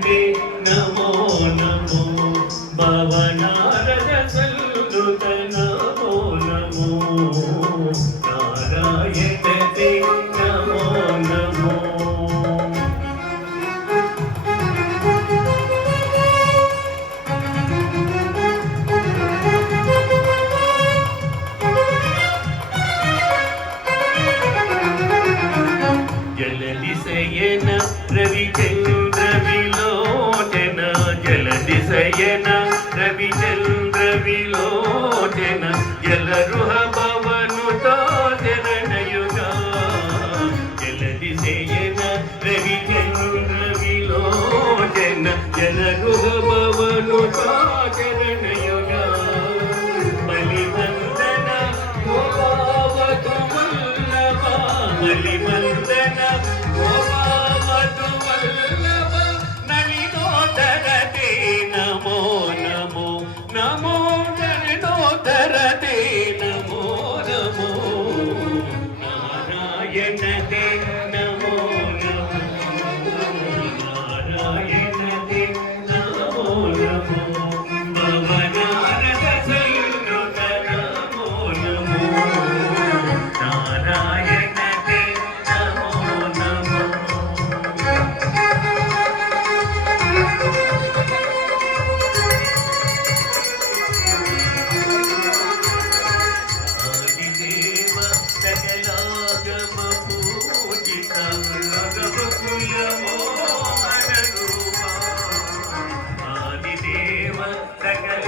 వెంకటే Namo Namo భవనారద సల్లుత Namo Namo నారాయణతే Namo Namo. జలదిశయన Ravichandra Jayana Ravichandra విలోచన జలరుహ భవనుతో జనయుగ జలది Shayana Ravichandra విలోచన జలరుహ భవనుతో జనయుగ బలివందన మలివ Thank you. ಪ್ರಗತಿ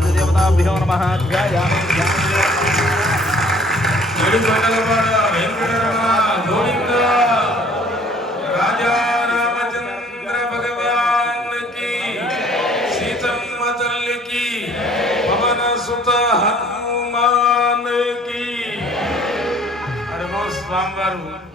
రాజదేవతాభ్యో నమ రాజారామచంద్ర భగవాన్ సీతమ్మ తల్లికి పవన సుత హనుమాన్ స్వామి వారు